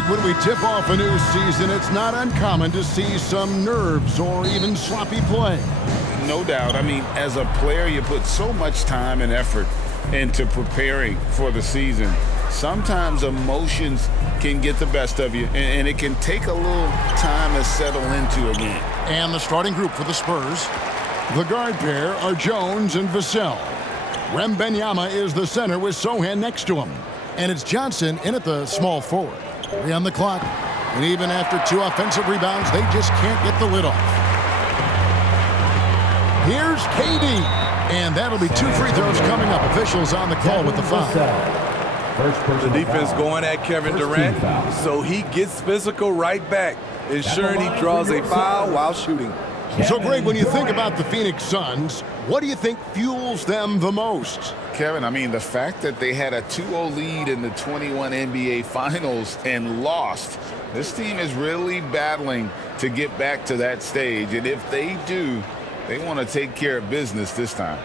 When we tip off a new season, it's not uncommon to see some nerves or even sloppy play. No doubt. I mean, as a player, you put so much time and effort into preparing for the season. Sometimes emotions can get the best of you, and it can take a little time to settle into a game. And the starting group for the Spurs. The guard pair are Jones and Vassell. Wembanyama is the center with Sohan next to him. And it's Johnson in at the small forward. 3 on the clock. And even after 2 offensive rebounds, they just can't get the lid off. Here's KD. And that'll be 2 free throws coming up. Officials on the call with the foul. The defense going at Kevin Durant, so he gets physical right back, ensuring he draws a foul while shooting. So, Greg, when you think about the Phoenix Suns, what do you think fuels them the most? Kevin, I mean, the fact that they had a 2-0 lead in the 21 NBA Finals and lost, this team is really battling to get back to that stage. And if they do, they want to take care of business this time.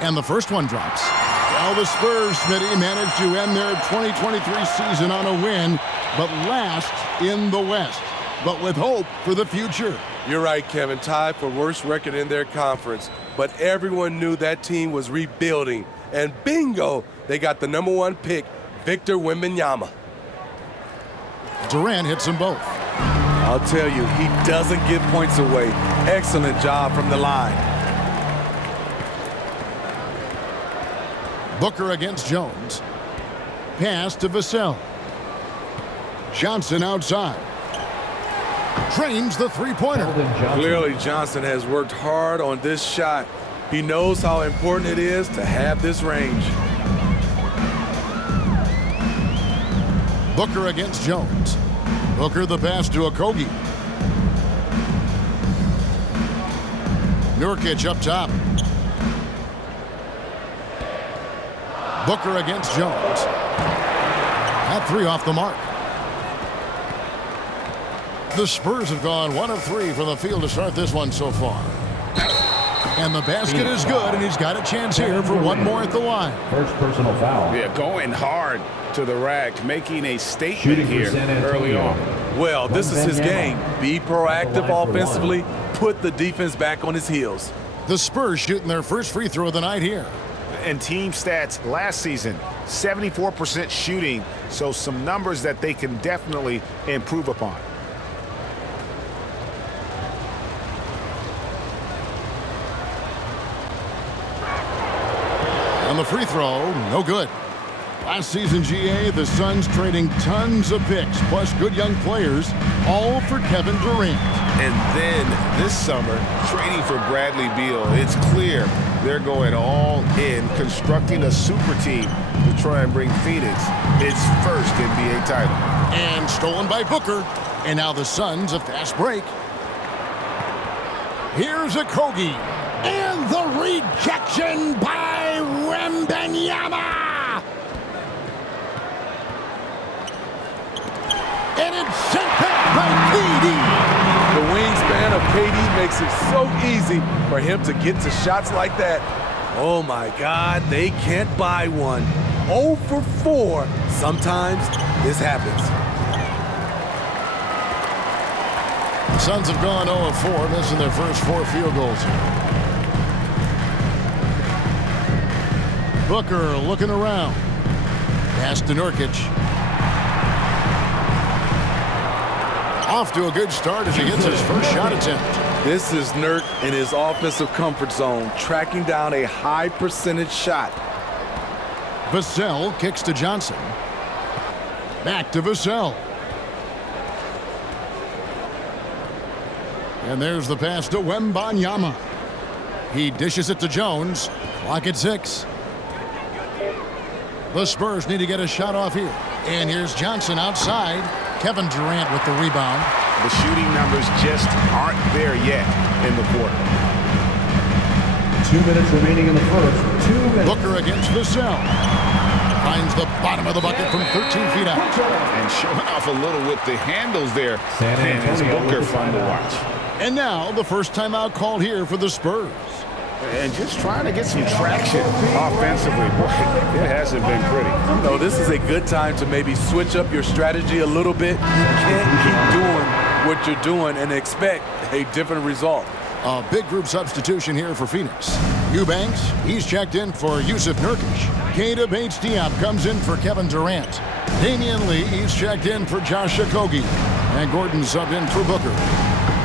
And the first one drops. Well, the Spurs, Smitty, managed to end their 2023 season on a win, but last in the West, but with hope for the future. You're right, Kevin. Tied for worst record in their conference, but everyone knew that team was rebuilding. And bingo, they got the #1 pick, Victor Wembanyama. Durant hits them both. I'll tell you, he doesn't give points away. Excellent job from the line. Booker against Jones. Pass to Vassell. Johnson outside. Trains the three-pointer. Clearly, Johnson has worked hard on this shot. He knows how important it is to have this range. Booker against Jones. Booker the pass to Okogie. Nurkic up top. Booker against Jones. That 3 off the mark. The Spurs have gone 1 of 3 from the field to start this one so far. And the basket is good, and he's got a chance here for one more at the line. First personal foul. Yeah, going hard to the rack, making a statement here early on. Well, this is his game. Be proactive offensively, put the defense back on his heels. The Spurs shooting their first free throw of the night here. And team stats last season, 74% shooting, so some numbers that they can definitely improve upon. On the free throw, no good. Last season, GA, the Suns trading tons of picks, plus good young players, all for Kevin Durant. And then this summer, trading for Bradley Beal. It's clear they're going all in, constructing a super team to try and bring Phoenix its first NBA title. And stolen by Booker. And now the Suns a fast break. Here's Okogie. And the rejection by Wembanyama. And it's sent back by KD. The wingspan of KD makes it so easy for him to get to shots like that. Oh my God, they can't buy one. 0 for 4. Sometimes this happens. The Suns have gone 0 of 4, missing their first 4 field goals here. Booker looking around. Pass to Nurkic. Off to a good start as he gets his first shot attempt. This is Nurk in his offensive comfort zone, tracking down a high percentage shot. Vassell kicks to Johnson. Back to Vassell. And there's the pass to Wembanyama. He dishes it to Jones. Clock at 6. The Spurs need to get a shot off here. And here's Johnson outside. Kevin Durant with the rebound. The shooting numbers just aren't there yet in the quarter. 2 minutes remaining in the first. 2 minutes. Booker against Vassell. Finds the bottom of the bucket from 13 feet out. And showing off a little with the handles there. San And it's Antonio Booker with the fun to timeout. watch. And now the first timeout called here for the Spurs. And just trying to get some traction offensively. Boy, it hasn't been pretty. You know, this is a good time to maybe switch up your strategy a little bit. You can't keep doing what you're doing and expect a different result. A big group substitution here for Phoenix. Eubanks, he's checked in for Yusuf Nurkic. Keita Bates-Diop comes in for Kevin Durant. Damian Lee, he's checked in for Josh Okogie. And Gordon subbed in for Booker.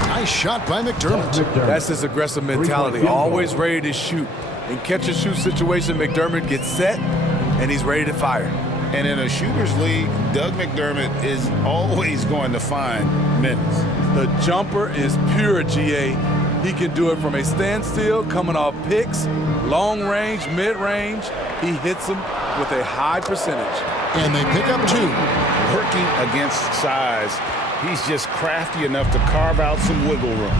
Nice shot by McDermott. That's his aggressive mentality, always ready to shoot. In catch-and-shoot situation, McDermott gets set, and he's ready to fire. And in a shooter's league, Doug McDermott is always going to find minutes. The jumper is pure, GA. He can do it from a standstill, coming off picks, long range, mid-range. He hits them with a high percentage. And they pick up 2. Working against size, he's just crafty enough to carve out some wiggle room.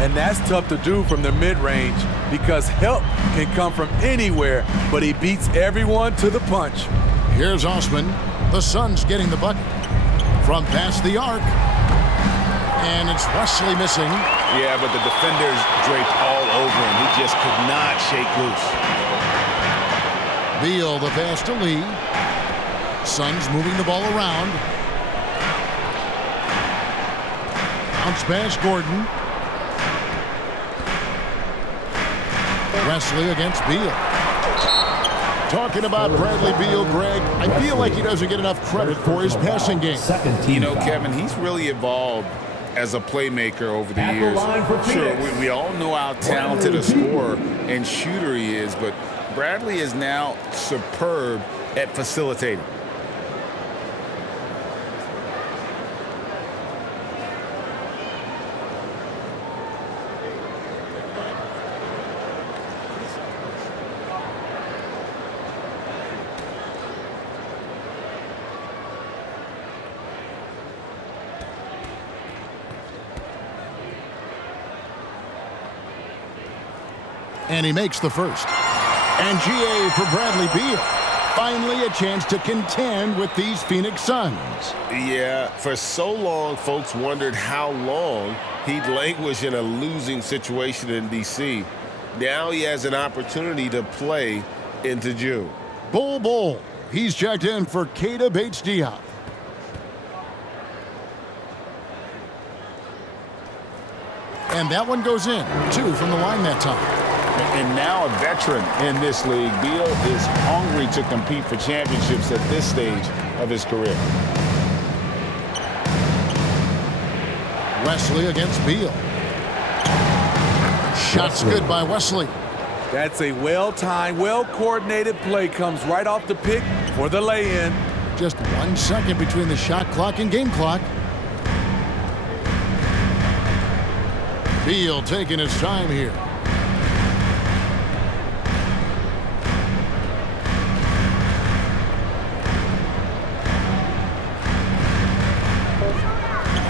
And that's tough to do from the mid-range because help can come from anywhere, but he beats everyone to the punch. Here's Osman. The Suns getting the bucket. From past the arc. And it's Wesley missing. Yeah, but the defenders draped all over him. He just could not shake loose. Beal the pass to Lee. Suns moving the ball around. Bounce pass Gordon. Wesley against Beal. Talking about Bradley Beal, Greg, I feel like he doesn't get enough credit for his passing game. You know, Kevin, he's really evolved as a playmaker over the years. Sure, we all know how talented a scorer and shooter he is, but Bradley is now superb at facilitating. And he makes the first. And GA for Bradley Beal. Finally a chance to contend with these Phoenix Suns. Yeah, for so long, folks wondered how long he'd languish in a losing situation in D.C. Now he has an opportunity to play into June. Bull. He's checked in for Keita Bates-Diop. And that one goes in. 2 from the line that time. And now a veteran in this league, Beal is hungry to compete for championships at this stage of his career. Wesley against Beal. Shots good by Wesley. That's a well-timed, well-coordinated play. Comes right off the pick for the lay-in. Just 1 second between the shot clock and game clock. Beal taking his time here.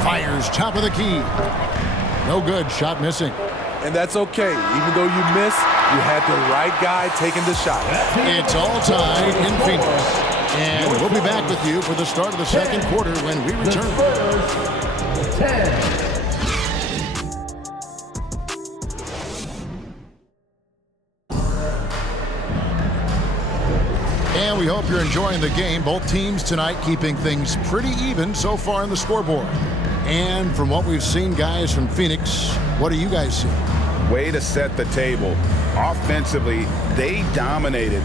Fires top of the key. No good. Shot missing. And that's okay. Even though you miss, you had the right guy taking the shot. It's all tied in Phoenix. And we'll be back with you for the start of the second quarter when we return. The Spurs, 10. And we hope you're enjoying the game. Both teams tonight keeping things pretty even so far on the scoreboard. And from what we've seen, guys, from Phoenix, what do you guys see? Way to set the table. Offensively, they dominated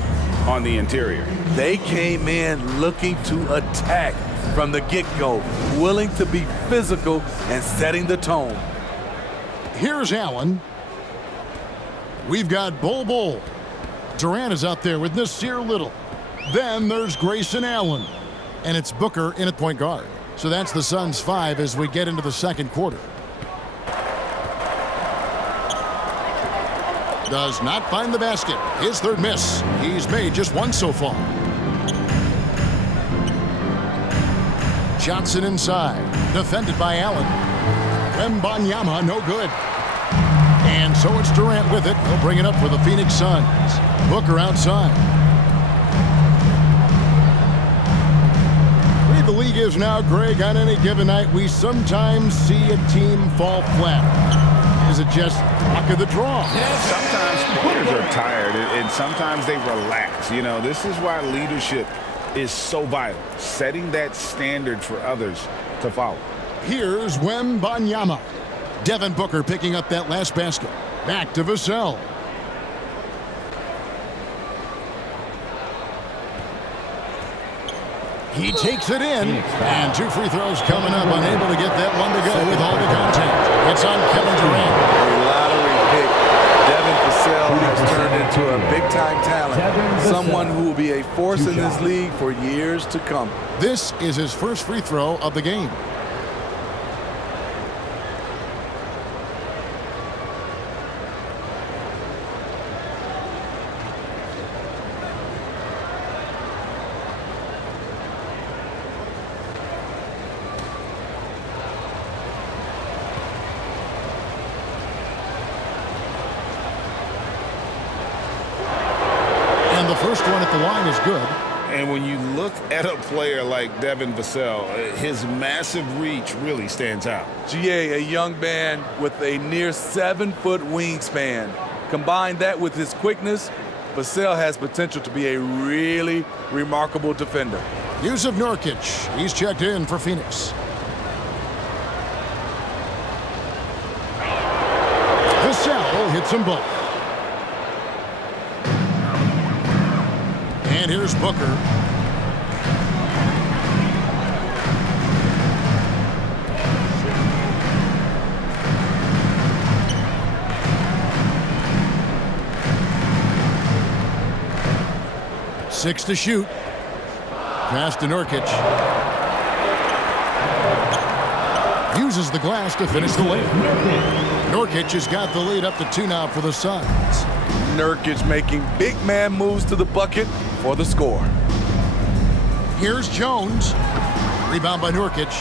on the interior. They came in looking to attack from the get-go, willing to be physical and setting the tone. Here's Allen. We've got Bull. Durant is out there with Nasir Little. Then there's Grayson Allen. And it's Booker in at point guard. So that's the Suns' 5 as we get into the second quarter. Does not find the basket. His third miss. He's made just 1 so far. Johnson inside. Defended by Allen. Wembanyama, no good. And so it's Durant with it. He'll bring it up for the Phoenix Suns. Booker outside. The league is now, Greg, on any given night, we sometimes see a team fall flat. Is it just luck of the draw? Sometimes players are tired, and sometimes they relax. You know, this is why leadership is so vital, setting that standard for others to follow. Here's Wembanyama. Devin Booker picking up that last basket. Back to Vassell. He takes it in, and 2 free throws coming up, unable to get that one to go with all the contact. It's on Kevin Durant. A lottery pick. Devin Vassell has turned into a big-time talent, someone who will be a force in this league for years to come. This is his first free throw of the game. The first one at the line is good. And when you look at a player like Devin Vassell, his massive reach really stands out. GA, a young man with a near 7-foot wingspan. Combine that with his quickness, Vassell has potential to be a really remarkable defender. Yusuf Nurkic, he's checked in for Phoenix. Vassell hits them both. And here's Booker. Six to shoot. Pass to Nurkic. Uses the glass to finish the layup. Nurkic has got the lead up to 2 now for the Suns. Nurkic making big man moves to the bucket for the score. Here's Jones. Rebound by Nurkic.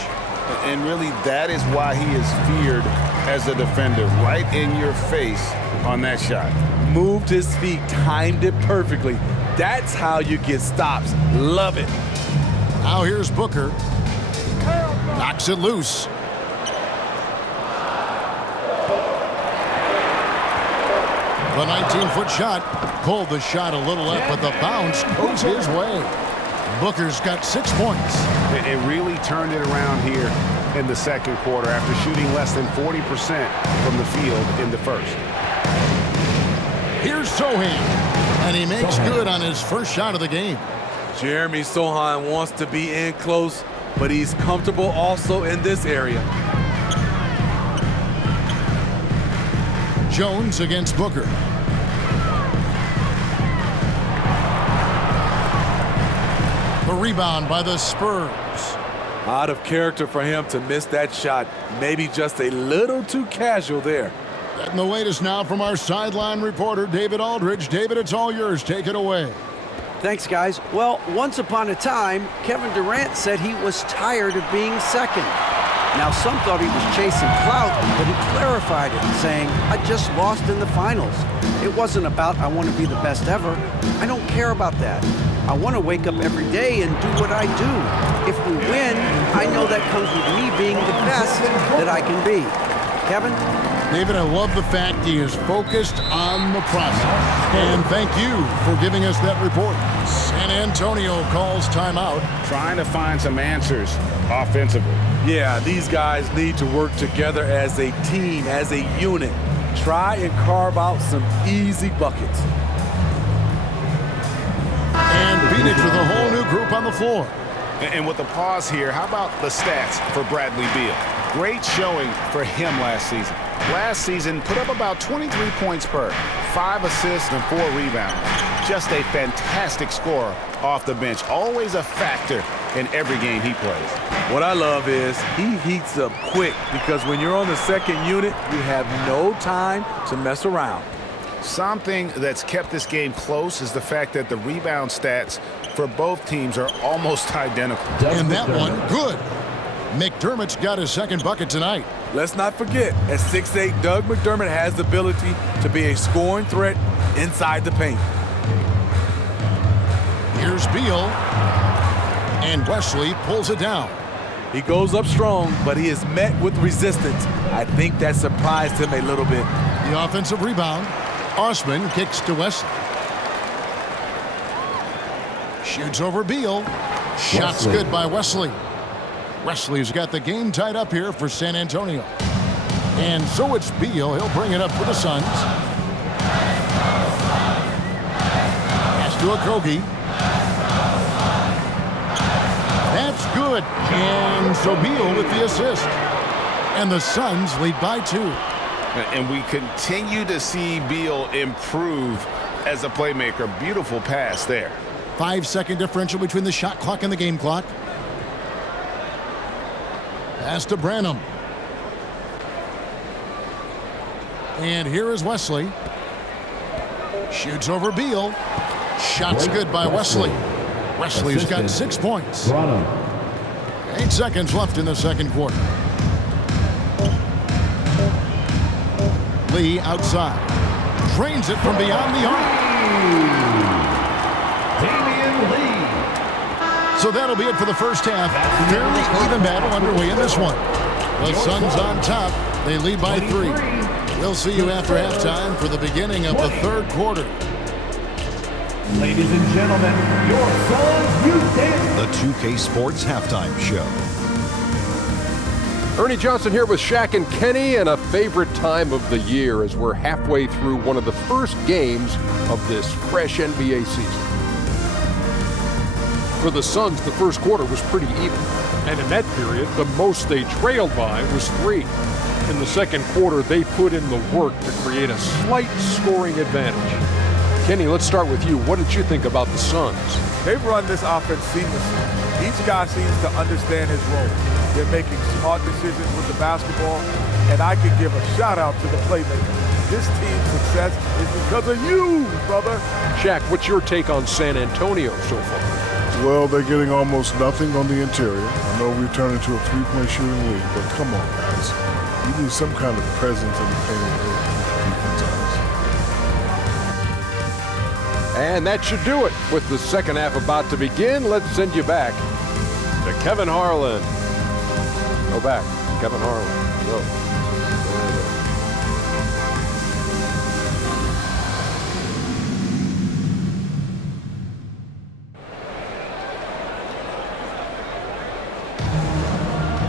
And really, that is why he is feared as a defender, right in your face on that shot. Moved his feet, timed it perfectly. That's how you get stops. Love it. Now here's Booker. Knocks it loose. The 19-foot shot pulled the shot a little up, but the bounce goes his way. Booker's got 6 points. It really turned it around here in the second quarter after shooting less than 40% from the field in the first. Here's Sohan, and he makes good on his first shot of the game. Jeremy Sohan wants to be in close, but he's comfortable also in this area. Jones against Booker. The rebound by the Spurs. Out of character for him to miss that shot. Maybe just a little too casual there. Getting the latest now from our sideline reporter, David Aldridge. David, it's all yours. Take it away. Thanks, guys. Well, once upon a time, Kevin Durant said he was tired of being second. Now, some thought he was chasing clout, but he clarified it, saying, I just lost in the finals. It wasn't about I want to be the best ever. I don't care about that. I want to wake up every day and do what I do. If we win, I know that comes with me being the best that I can be. Kevin? David, I love the fact he is focused on the process. And thank you for giving us that report. San Antonio calls timeout. Trying to find some answers offensively. Yeah, these guys need to work together as a team, as a unit. Try and carve out some easy buckets. And Phoenix with a whole new group on the floor. And with the pause here, how about the stats for Bradley Beal? Great showing for him last season. Last season, put up about 23 points per, 5 assists and 4 rebounds. Just a fantastic scorer off the bench. Always a factor in every game he plays. What I love is he heats up quick because when you're on the second unit, you have no time to mess around. Something that's kept this game close is the fact that the rebound stats for both teams are almost identical. And that one, good. McDermott's got his second bucket tonight. Let's not forget, at 6'8", Doug McDermott has the ability to be a scoring threat inside the paint. Here's Beal. And Wesley pulls it down. He goes up strong, but he is met with resistance. I think that surprised him a little bit. The offensive rebound. Osman kicks to Wesley. Shoots over Beal. Shots good by Wesley. Wesley's got the game tied up here for San Antonio. And so it's Beal. He'll bring it up for the Suns. Pass to Okogie. That's good. And so Beal with the assist. And the Suns lead by 2. And we continue to see Beal improve as a playmaker. Beautiful pass there. 5-second differential between the shot clock and the game clock. Pass to Branham. And here is Wesley. Shoots over Beal. Shots good by Wesley. Wesley's got 6 points. 8 seconds left in the second quarter. Lee outside. Drains it from beyond the arc. Damian Lee. So that'll be it for the first half. Fairly even battle underway in this one. The Suns on top. They lead by 3. We'll see you after halftime for the beginning of the third quarter. Ladies and gentlemen, your Suns Youth Dance. The 2K Sports Halftime Show. Ernie Johnson here with Shaq and Kenny, and a favorite time of the year as we're halfway through one of the first games of this fresh NBA season. For the Suns, the first quarter was pretty even. And in that period, the most they trailed by was 3. In the second quarter, they put in the work to create a slight scoring advantage. Kenny, let's start with you. What did you think about the Suns? They've run this offense seamlessly. Each guy seems to understand his role. They're making smart decisions with the basketball, and I can give a shout-out to the playmakers. This team's success is because of you, brother. Shaq, what's your take on San Antonio so far? Well, they're getting almost nothing on the interior. I know we've turned into a three-point shooting league, but come on, guys. You need some kind of presence in the paint area. And that should do it. With the second half about to begin, let's send you back to Kevin Harlan. Go back, Kevin Harlan. Go.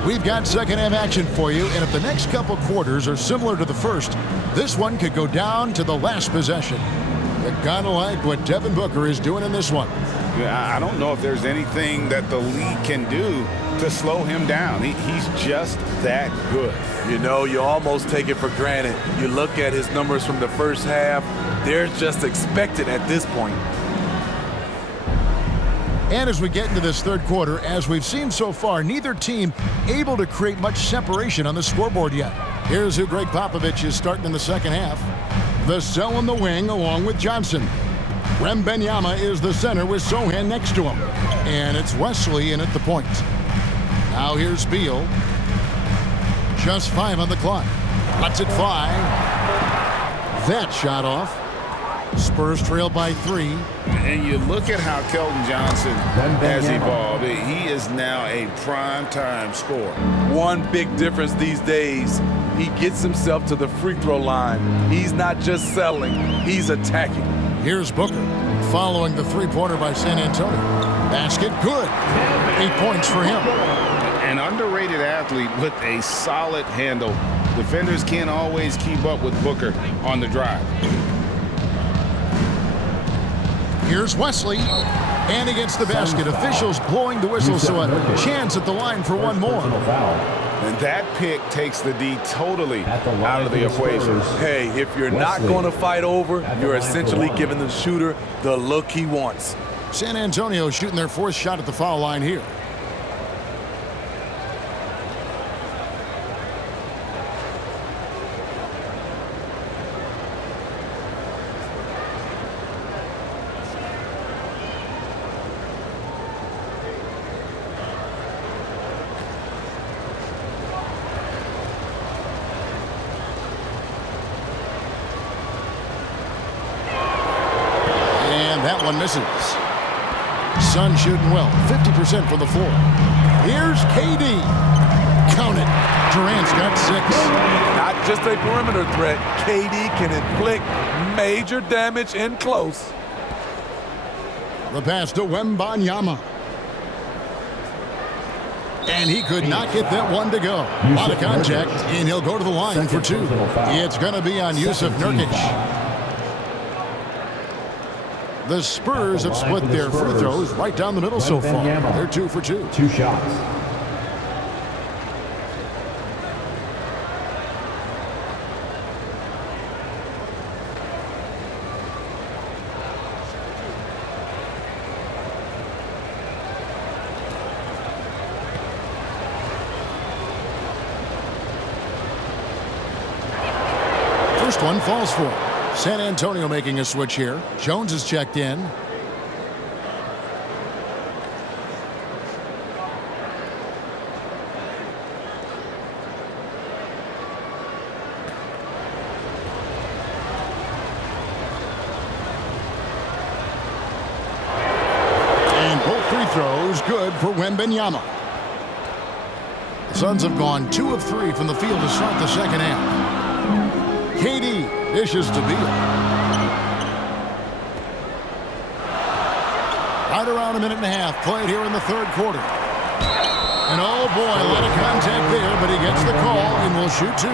We've got second half action for you, and if the next couple quarters are similar to the first, this one could go down to the last possession. You gotta like what Devin Booker is doing in this one. Yeah, I don't know if there's anything that the league can do to slow him down. He's just that good. You know, you almost take it for granted. You look at his numbers from the first half, they're just expected at this point. And as we get into this third quarter, as we've seen so far, neither team able to create much separation on the scoreboard yet. Here's who Greg Popovich is starting in the second half. Vassell in the wing along with Johnson. Wembanyama is the center with Sohan next to him. And it's Wesley in at the point. Now here's Beal. Just 5 on the clock. Lets it fly. That shot off. Spurs trail by 3. And you look at how Keldon Johnson has evolved. He is now a prime-time scorer. One big difference these days, he gets himself to the free throw line. He's not just settling, he's attacking. Here's Booker following the three-pointer by San Antonio. Basket good. 8 points for him. An underrated athlete with a solid handle. Defenders can't always keep up with Booker on the drive. Here's Wesley, and he gets the basket. Officials blowing the whistle, so a chance at the line for one more. And that pick takes the D totally out of the equation. Hey, if you're not going to fight over, you're essentially giving the shooter the look he wants. San Antonio shooting their 4th shot at the foul line here. That one misses. Suns shooting well, 50% from the floor. Here's KD. Count it. Durant's got 6. Not just a perimeter threat. KD can inflict major damage in close. The pass to Wembanyama. And he could not get that one to go. A lot of contact, and he'll go to the line for 2. It's going to be on Jusuf Nurkic. The Spurs have split their free throws right down the middle so far. They're 2 for 2. 2 shots. First one falls for him. San Antonio making a switch here. Jones is checked in. And both free throws good for Wembanyama. The Suns have gone 2 of 3 from the field to start the second half. KD dishes to Beal. Right around a minute and a half played here in the third quarter. And oh boy, a lot of contact there, but he gets the call and will shoot 2.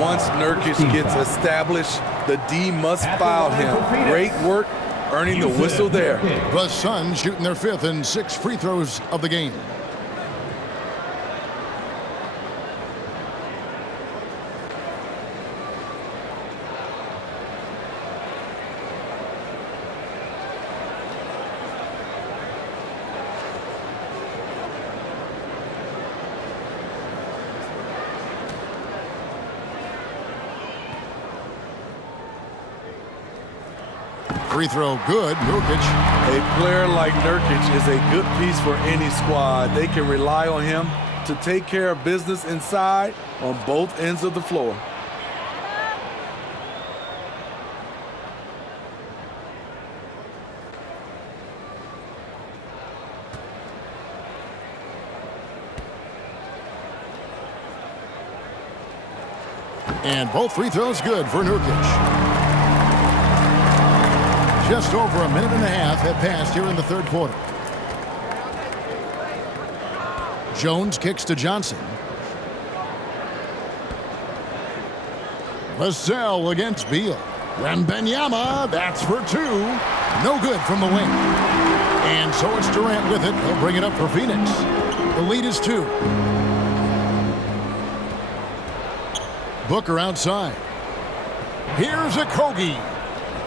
Once Nurkic gets established, the D must foul him. Great work earning the whistle there. The Suns shooting their 5th and 6th free throws of the game. Free throw good, Jokic. A player like Nurkic is a good piece for any squad. They can rely on him to take care of business inside on both ends of the floor. And both free throws good for Nurkic. Just over a minute and a half have passed here in the third quarter. Jones kicks to Johnson. Vassell against Beal. Wembanyama, that's for 2. No good from the wing. And so it's Durant with it. He'll bring it up for Phoenix. The lead is 2. Booker outside. Here's a Kogi.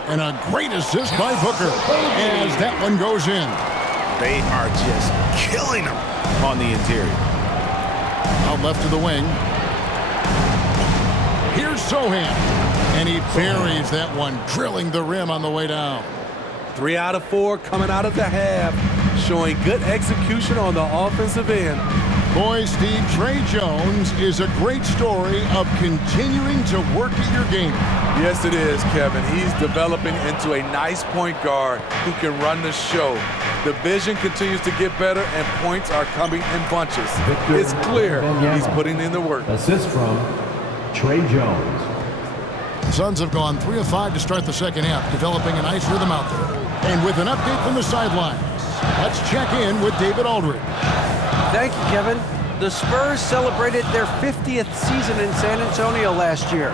And a great assist by Booker as that one goes in. They are just killing him on the interior. Out left to the wing. Here's Sohan. And he buries that one, drilling the rim on the way down. 3 out of 4 coming out of the half, showing good execution on the offensive end. Boy, Steve, Tre Jones is a great story of continuing to work at your game. Yes, it is, Kevin. He's developing into a nice point guard who can run the show. The vision continues to get better, and points are coming in bunches. It's clear he's putting in the work. Assist from Tre Jones. The Suns have gone 3 of 5 to start the second half, developing a nice rhythm out there. And with an update from the sidelines, let's check in with David Aldridge. Thank you, Kevin. The Spurs celebrated their 50th season in San Antonio last year.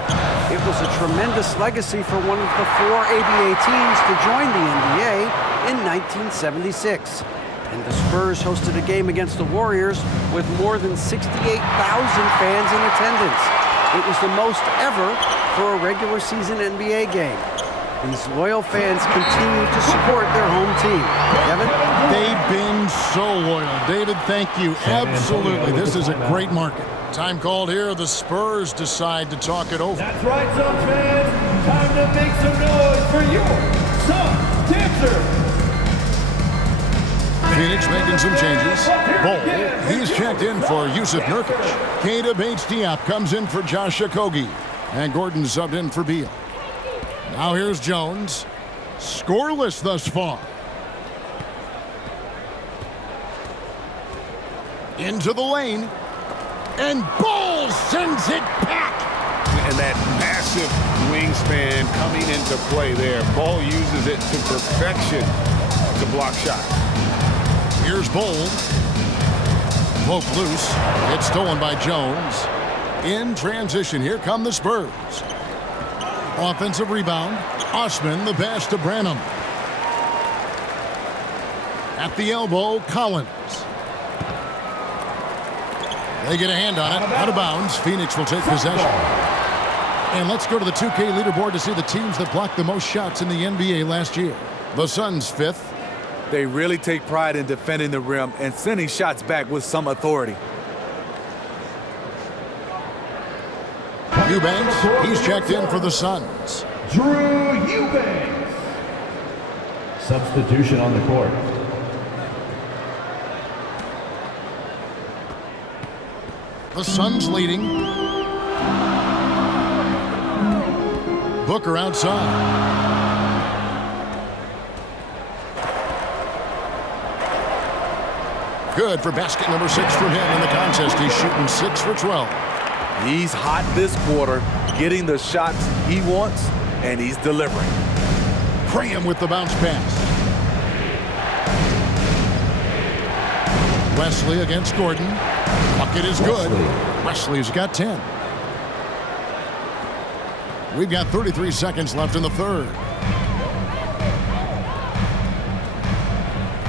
It was a tremendous legacy for one of the 4 ABA teams to join the NBA in 1976. And the Spurs hosted a game against the Warriors with more than 68,000 fans in attendance. It was the most ever for a regular season NBA game. These loyal fans continue to support their home team. Kevin? They've been so loyal. David, thank you. Absolutely. This is a great market. Time called here. The Spurs decide to talk it over. That's right, Suns fans. Time to make some noise for your Suns dancer. Phoenix making some changes. Bull, he's checked in for Jusuf Nurkic. Keita Bates-Diop comes in for Josh Okogie. And Gordon subbed in for Beal. Now here's Jones. Scoreless thus far. Into the lane. And Ball sends it back. And that massive wingspan coming into play there. Ball uses it to perfection to block shots. Here's Ball. Poke loose. It's stolen by Jones. In transition, here come the Spurs. Offensive rebound. Osman, the pass to Branham. At the elbow, Collins. They get a hand on it. Out of bounds. Phoenix will take possession. And let's go to the 2K leaderboard to see the teams that blocked the most shots in the NBA last year. The Suns 5th. They really take pride in defending the rim and sending shots back with some authority. Eubanks, he's checked in for the Suns. Jrue Eubanks. Substitution on the court. The Suns leading. Booker outside. Good for basket number 6 from him in the contest. He's shooting 6 for 12. He's hot this quarter, getting the shots he wants, and he's delivering. Graham with the bounce pass. Wesley against Gordon. Bucket is good. Wesley's got 10. We've got 33 seconds left in the third.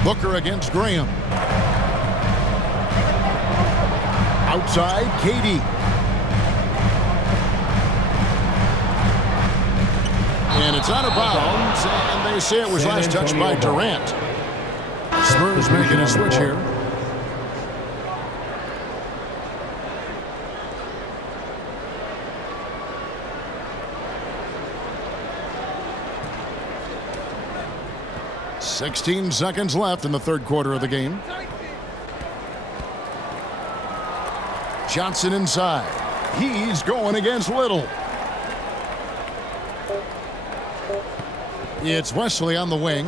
Booker against Graham. Outside, KD. And it's out of bounds, and they say it was last touched by Durant. Spurs making a switch here. .16 seconds left in the third quarter of the game. Johnson inside. He's going against Little. It's Wesley on the wing.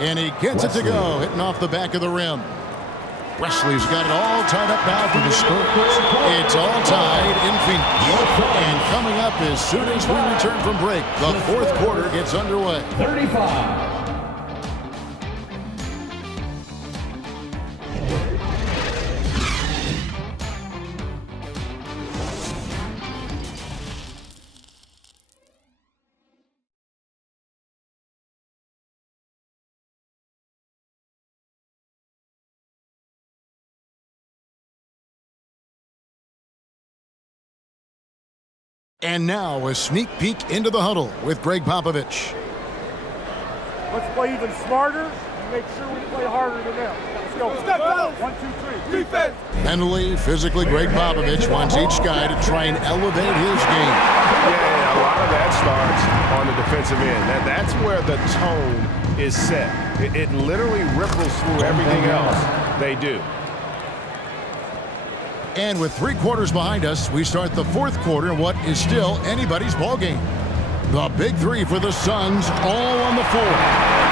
And he gets it to go, hitting off the back of the rim. Wesley's got it all tied up now for the Spurs. It's all tied in Phoenix. And coming up as soon as we return from break, the fourth quarter gets underway. 35. And now a sneak peek into the huddle with Greg Popovich. Let's play even smarter and make sure we play harder than them. Let's go. Step out. 1, 2, 3. Defense. Mentally, physically, Greg Popovich wants each guy to try and elevate his game. Yeah, a lot of that starts on the defensive end. That's where the tone is set. It literally ripples through everything else they do. And with 3 quarters behind us, we start the fourth quarter in what is still anybody's ball game. The big 3 for the Suns, all on the floor.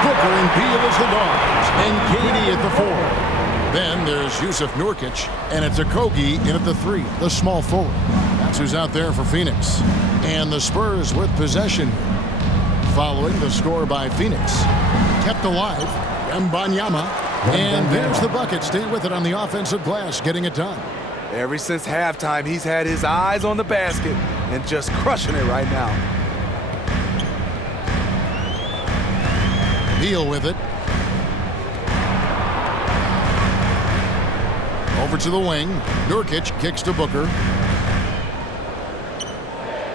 Booker and Beal as the guards, and KD at the 4. Then there's Yusuf Nurkic, and it's Okogie in at the 3, the small forward. That's who's out there for Phoenix. And the Spurs with possession following the score by Phoenix. Kept alive, Wembanyama, and there's the bucket. Stay with it on the offensive glass, getting it done. Ever since halftime, he's had his eyes on the basket and just crushing it right now. Beal with it. Over to the wing. Nurkic kicks to Booker.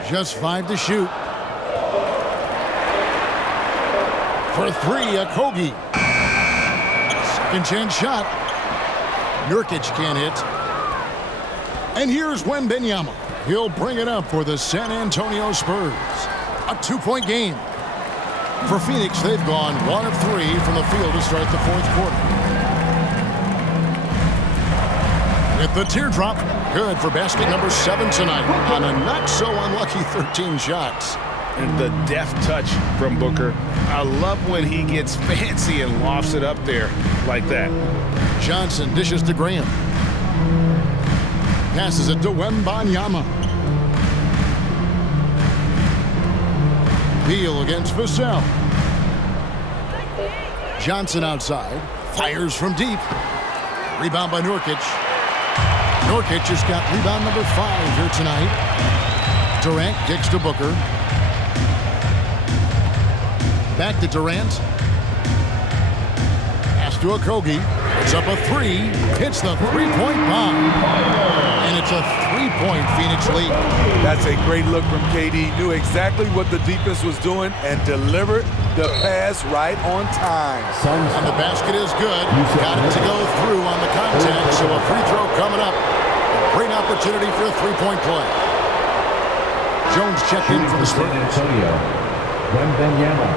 Just 5 to shoot. For 3, Okogie. Second chance shot. Nurkic can't hit. And here's Wembanyama. He'll bring it up for the San Antonio Spurs. A 2-point game. For Phoenix, they've gone 1 of 3 from the field to start the fourth quarter. With the teardrop, good for basket number 7 tonight on a not-so-unlucky 13 shots. And the deft touch from Booker. I love when he gets fancy and lofts it up there like that. Johnson dishes to Graham. Passes it to Wembanyama. Beal against Vassell. Johnson outside. Fires from deep. Rebound by Nurkic. Nurkic has got rebound number 5 here tonight. Durant kicks to Booker. Back to Durant. Pass to Okogie. It's up a 3. Hits the three-point bomb. And it's a 3-point Phoenix lead. That's a great look from KD. Knew exactly what the defense was doing and delivered the pass right on time. And the basket is good. Got it to go through on the contact, so a free throw coming up. A great opportunity for a 3-point play. Jones checked in for the Spurs. Antonio. Wembanyama.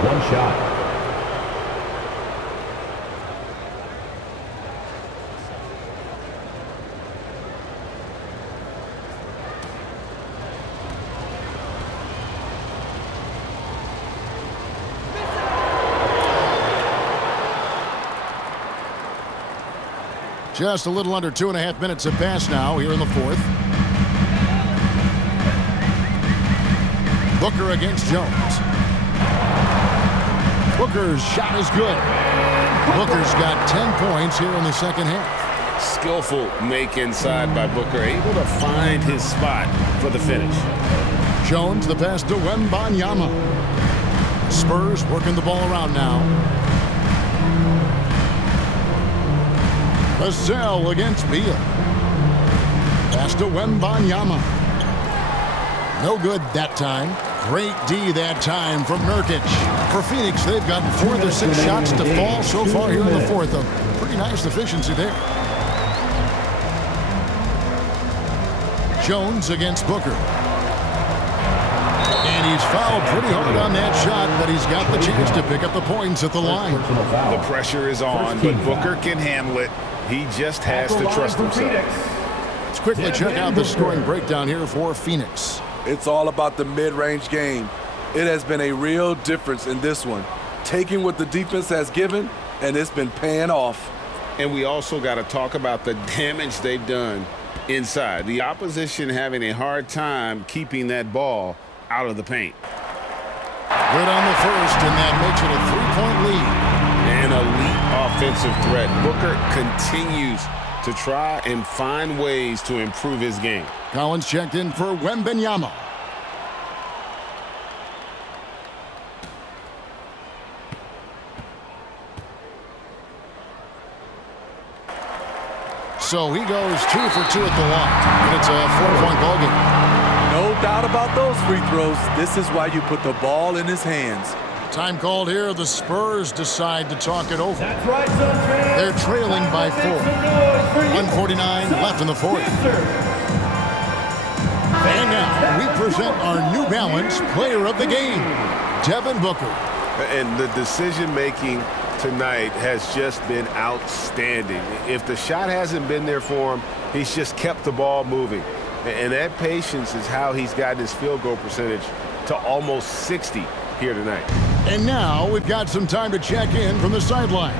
1 shot. Just a little under 2.5 minutes have passed now here in the 4th. Booker against Jones. Booker's shot is good. Booker's got 10 points here in the second half. Skillful make inside by Booker, able to find his spot for the finish. Jones, the pass to Wembanyama. Spurs working the ball around now. Vassell against Beal. Pass to Wembanyama. No good that time. Great D that time from Nurkic. For Phoenix, they've gotten 4 of their 6 shots to fall so far here in the 4th. A pretty nice efficiency there. Jones against Booker. And he's fouled pretty hard on that shot, but he's got the chance to pick up the points at the line. The pressure is on, but Booker can handle it. He just has to trust himself. Let's quickly check out the scoring breakdown here for Phoenix. It's all about the mid-range game. It has been a real difference in this one. Taking what the defense has given, and it's been paying off. And we also got to talk about the damage they've done inside. The opposition having a hard time keeping that ball out of the paint. Good on the first, and that makes it a 3-point lead. An elite offensive threat. Booker continues to try and find ways to improve his game. Collins checked in for Wembanyama. So he goes 2 for 2 at the line, and it's a 4-point ballgame. No doubt about those free throws. This is why you put the ball in his hands. Time called here. The Spurs decide to talk it over. That's right, Sunshine. They're trailing by 4. 1:49 left in the 4th. And now we present our New Balance Player of the Game, Devin Booker. And the decision-making tonight has just been outstanding. If the shot hasn't been there for him, he's just kept the ball moving. And that patience is how he's gotten his field goal percentage to almost 60 here tonight. And now we've got some time to check in from the sidelines.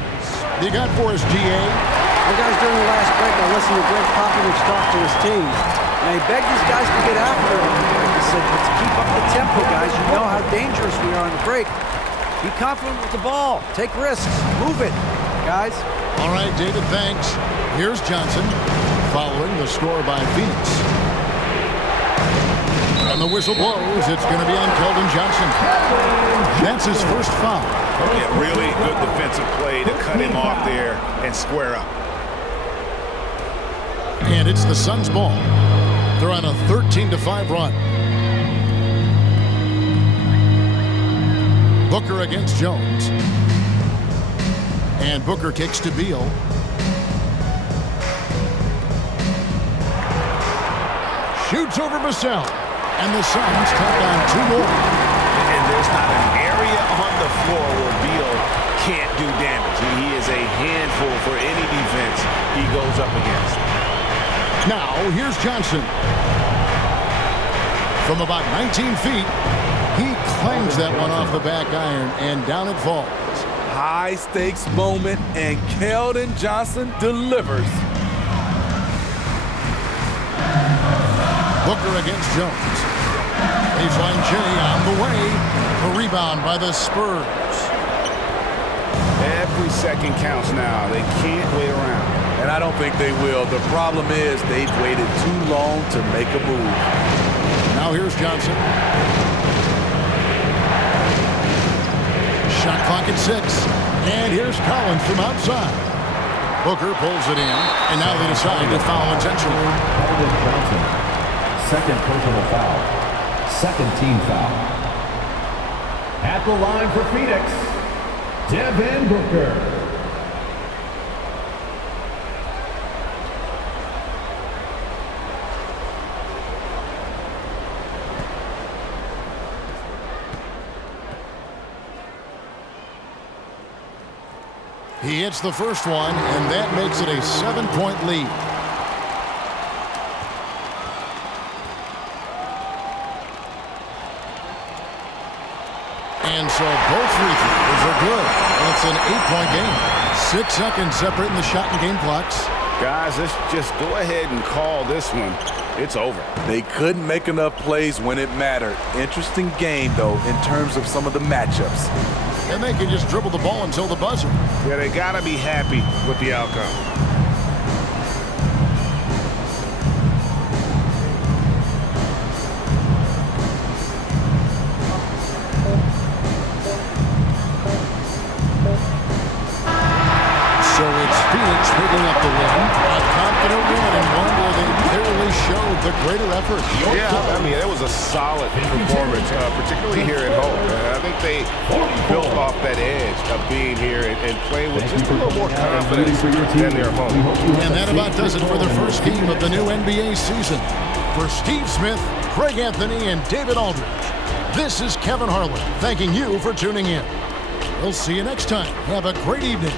You got for us, GA? Well, guys, during the last break, I listened to Greg Popovich talk to his team. And he begged these guys to get after it. He said, let's keep up the tempo, guys. You know how dangerous we are on the break. Be confident with the ball. Take risks. Move it, guys. All right, David, thanks. Here's Johnson following the score by Phoenix. And the whistle blows. It's going to be on Keldon Johnson. That's his first foul. Yeah, really good defensive play to cut him off there and square up. And it's the Suns' ball. They're on a 13-5 run. Booker against Jones. And Booker kicks to Beal. Shoots over Vassell. And the Suns tack on 2 more. And there's not an area on the floor where Beal can't do damage. He is a handful for any defense he goes up against. Now, here's Johnson. From about 19 feet, he clangs that one off the back iron, and down it falls. High-stakes moment, and Keldon Johnson delivers. Booker against Jones. Baseline J on the way. A rebound by the Spurs. Every second counts now. They can't wait around. And I don't think they will. The problem is they've waited too long to make a move. Now here's Johnson. Shot clock at 6. And here's Collins from outside. Booker pulls it in, and now they decide to foul intentionally. Johnson, second personal foul. Second team foul. At the line for Phoenix, Devin Booker. He hits the first one, and that makes it a 7-point lead. And so both free throws are good. It's an 8-point game. 6 seconds separating the shot and game clocks. Guys, let's just go ahead and call this one. It's over. They couldn't make enough plays when it mattered. Interesting game, though, in terms of some of the matchups. And they can just dribble the ball until the buzzer. Yeah, they got to be happy with the outcome. So it's Phoenix picking up the win. A confident win and one where they clearly showed the greater effort. Yeah, I mean, it was a solid performance, particularly here at home. I think they built off that edge of being here and playing with just a little more confidence than their opponent. And that about does it for the first game of the new NBA season. For Steve Smith, Craig Anthony, and David Aldridge, this is Kevin Harlan thanking you for tuning in. We'll see you next time. Have a great evening.